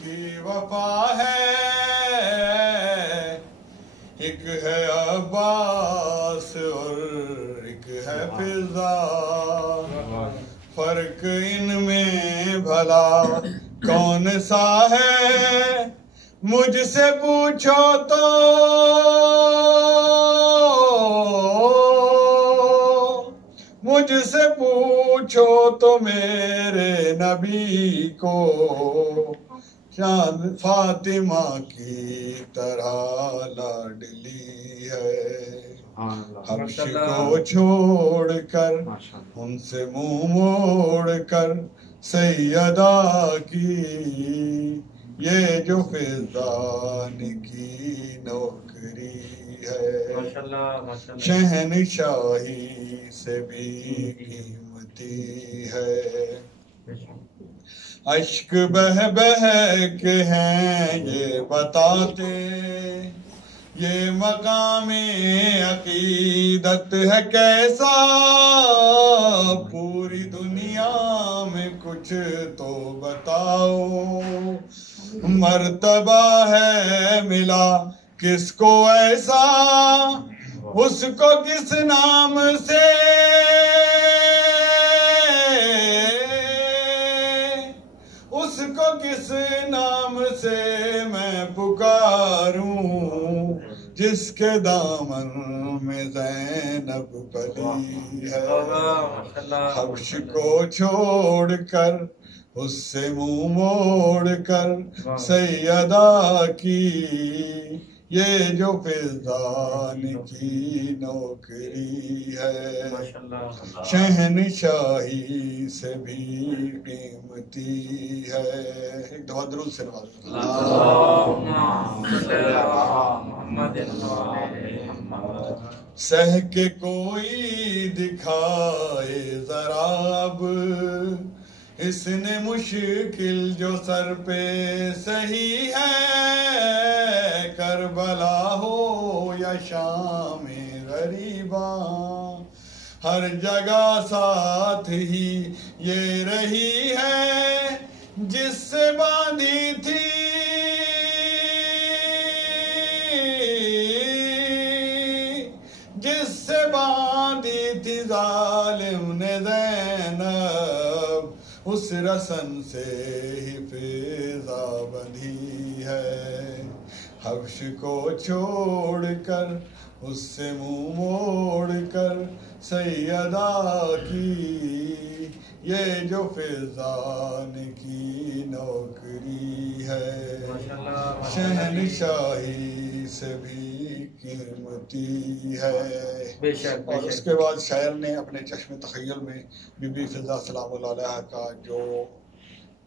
کی وفا ہے، ایک ہے عباس اور ایک ہے فضا، فرق ان میں بھلا کون سا ہے؟ مجھ سے پوچھو تو میرے نبی کو چاند فاطمہ کی طرح لاڈلی ہے، حبش کو چھوڑ کر ان سے منہ موڑ کر سیدہ کی یہ جو فضان کی نوکری ہے، شہنشاہی سے بھی قیمتی ہے۔ اشک بہ بہ کے ہیں یہ بتاتے، یہ مقام عقیدت ہے کیسا، پوری دنیا میں کچھ تو بتاؤ، مرتبہ ہے ملا کس کو ایسا، اس کو کس نام سے میں پکاروں، جس کے دامن میں زینب پلی ہے، حبش کو چھوڑ کر اس سے منہ موڑ کر سیدہ کی یہ جو فضان کی نوکری ہے، شہنشاہی سے بھی قیمتی ہے۔ ایک دفعہ درود سے نوازیں۔ سہ کے کوئی دکھائے ذرا اب اس نے مشکل جو سر پہ سہی ہے، کربلا ہو یا شام غریباں ہر جگہ ساتھ ہی یہ رہی ہے، جس سے باندھی تھی ظالم نے زینب، اس رسن سے ہی فضا بندھی ہے، حبش کو چھوڑ کر اس سے منہ موڑ کر سیدہ کی یہ جو فضان کی نوکری ہے، شہنشاہی سے بھی قیمتی ہے۔ اور اس کے بعد شاعر نے اپنے چشم تخیل میں بی بی فضا سلام اللہ علیہ کا جو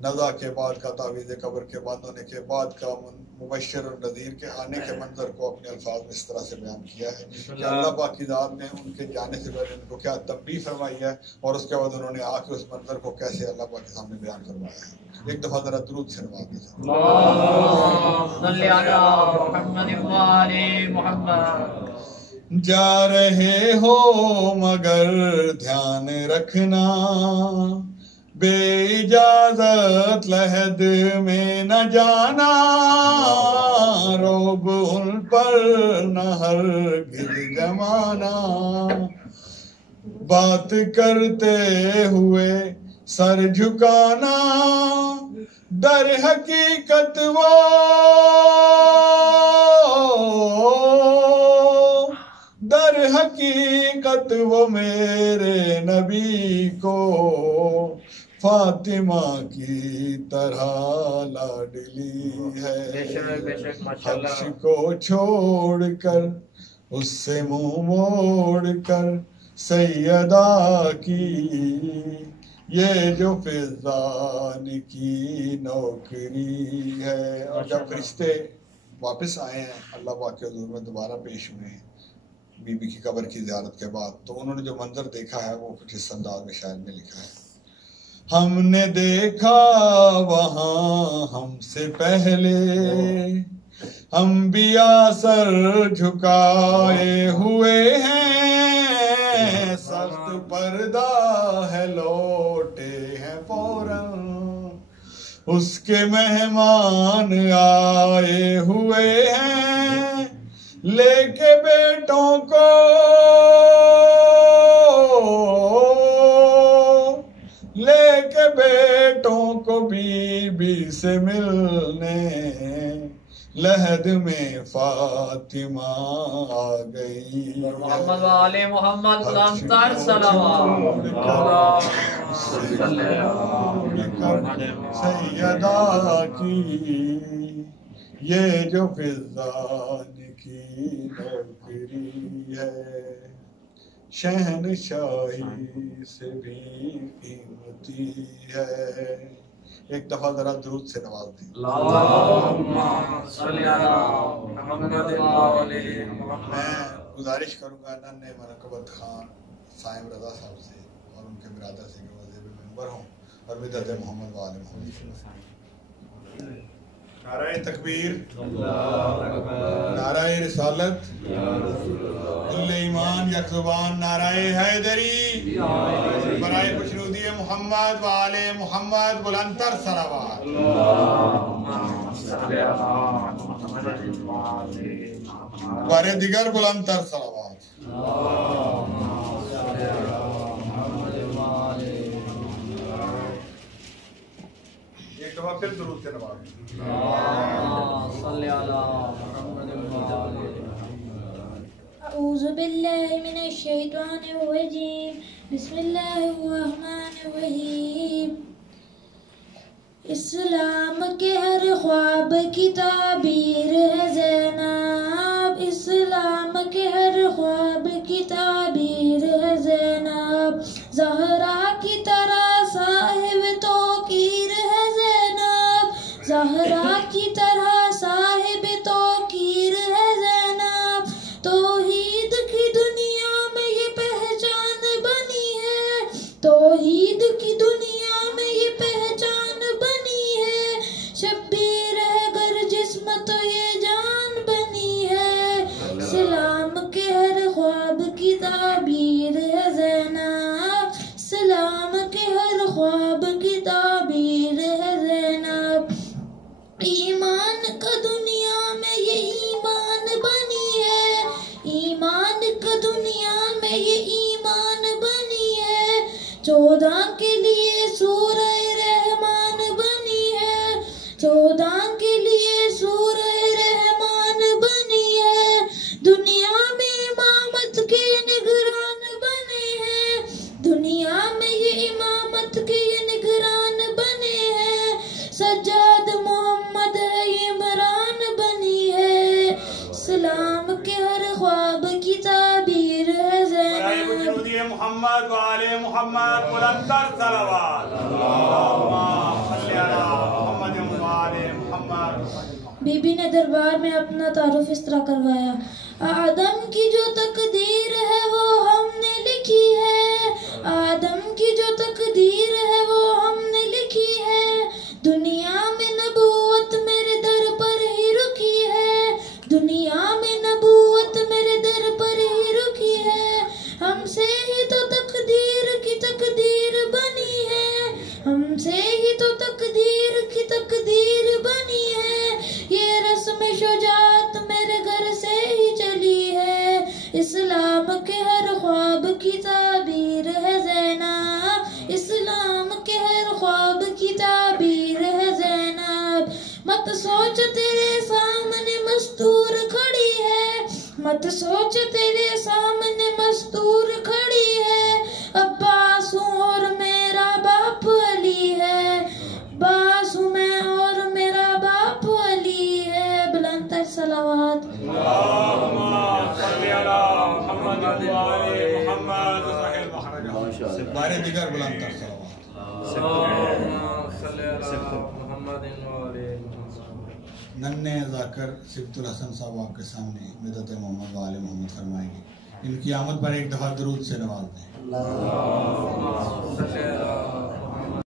نزا کے بعد کا، تعویذ قبر کے بعد ہونے کے بعد کا، مبشر اور نذیر کے آنے کے منظر کو اپنے الفاظ میں اس طرح سے بیان کیا ہے کہ اللہ پاک کی ذات نے ان کے جانے سے پہلے ان کو کیا تنبیہ فرمائی ہے، اور اس کے بعد انہوں نے آ کے اس منظر کو کیسے اللہ پاک کے سامنے بیان کروایا ہے۔ ایک دفعہ ذرا درود سے نواز دیجیے۔ جا رہے ہو مگر دھیان رکھنا، بے اجازت لحد میں نہ جانا، روب ان پر نہ ہرگز جمانا، بات کرتے ہوئے سر جھکانا، در حقیقت وہ میرے نبی کو فاطمہ کی طرح لاڈلی ہے، حبش کو چھوڑ کر اس سے منہ موڑ کر سیدہ کی یہ جو فضان کی نوکری ہے۔ اور جب فرشتے واپس آئے ہیں اللہ پاک کے حضور میں دوبارہ پیش ہوئے ہیں بی بی کی قبر کی زیارت کے بعد، تو انہوں نے جو منظر دیکھا ہے وہ کچھ اس انداز میں شاعر نے لکھا ہے۔ ہم نے دیکھا وہاں ہم سے پہلے انبیاء سر جھکائے ہوئے ہیں، سخت پردہ ہے لوٹے ہیں فوراً، اس کے مہمان آئے ہوئے ہیں لے کے بیٹوں کو بی بی سے ملنے لحد میں فاطمہ آ گئی محمد والے محمد بلندتر صلوات سیدہ کی یہ جو فضان کی نوکری ہے شہنشاہی سے بھی قیمتی ہے. ایک دفعہ ذرا درود سے نواز دیں. اللہم صلی علی محمد وعلى محمد. میں گزارش کروں گا ننھے مرکبت خان صائم رضا صاحب سے اور ان کے برادر سے کہ وزیر ممبر ہوں اور بدعت محمد وعلى محمد. نعرہ تکبیر، نعرہ رسالت، کل ایمان یک زبان، نعرہ حیدری، برائے خوشنودی محمد وآل محمد بلندتر صلوات. بارے دیگر بلندتر صلوات. ایک دفعہ پھر درود سے نواز. أعوذ بالله من الشيطان الرجيم بسم الله الرحمن الرحيم. اسلام کے ہر خواب کی تعبیر ہے زینب، اسلام کے ہر خواب کی تعبیر ہے زینب، زہرا کی طرح صاحب توقیر ہے زینب، زہرا کی طرح صاحب توقیر ہے زینب. توحید کی دنیا میں یہ پہچان بنی ہے، توحید کی دنیا میں یہ پہچان بنی ہے، شبیر ہے گر جسم تو یہ جان بنی ہے. اسلام کے ہر خواب کی تعبیر ہے زینب، اسلام کے ہر خواب کی تعبیر ہے زینب. ایمان کا دنیا میں یہ ایمان بنی ہے، ایمان کا دنیا میں یہ ایمان بنی ہے. 14 کے لیے سورہ رحمان بنی ہے، 14 کے لیے سورہ رحمان بنی ہے. دنیا میں امامت کے نگران بنے ہیں، دنیا میں یہ امامت کے نگران بنے ہیں. سجاد محمد ہے عمران بنی ہے. اسلام کے ہر خواب کی تعبیر ہے زینب. محمد وآل محمد بلندتر صلوات. اللہم صلی علی محمد وآل محمد. بی بی نے دربار میں اپنا تعارف اس طرح کروایا. آدم کی جو تقدیر ہے وہ ہم نے لکھی ہے، آدم کی جو تقدیر ہے وہ ہم نے لکھی ہے. دنیا میں نبوت میرے در پر ہی رکی ہے، دنیا میں نبوت میرے در پر ہی رکی ہے. ہم سے ہی تو تقدیر کی تقدیر بنی ہے، ہم سے ہی تو تقدیر کی تقدیر بنی ہے. یہ رسم شجاعت میرے گھر سے ہی چلی ہے. اسلام کے ہر خواب کی تعبیر ہے زینب، اسلام کے ہر خواب کی تعبیر ہے زینب. مت سوچ تیرے سامنے مستور کھڑی ہے، مت سوچ تیرے سامنے مستور کھڑی ہے. عباس ہوں اور میرا باپ علی ہے، عباس ہوں میں اور میرا باپ علی ہے. بلندتر صلوات. اللہم صلی علی محمد وآل محمد. بارے دیگر بلندتر صلوات. ننھے ذاکر صفت الحسن صاحب آپ کے سامنے بدعت محمد وآل محمد فرمائیں گے. ان کی آمد پر ایک دفعہ درود سے نواز دیں.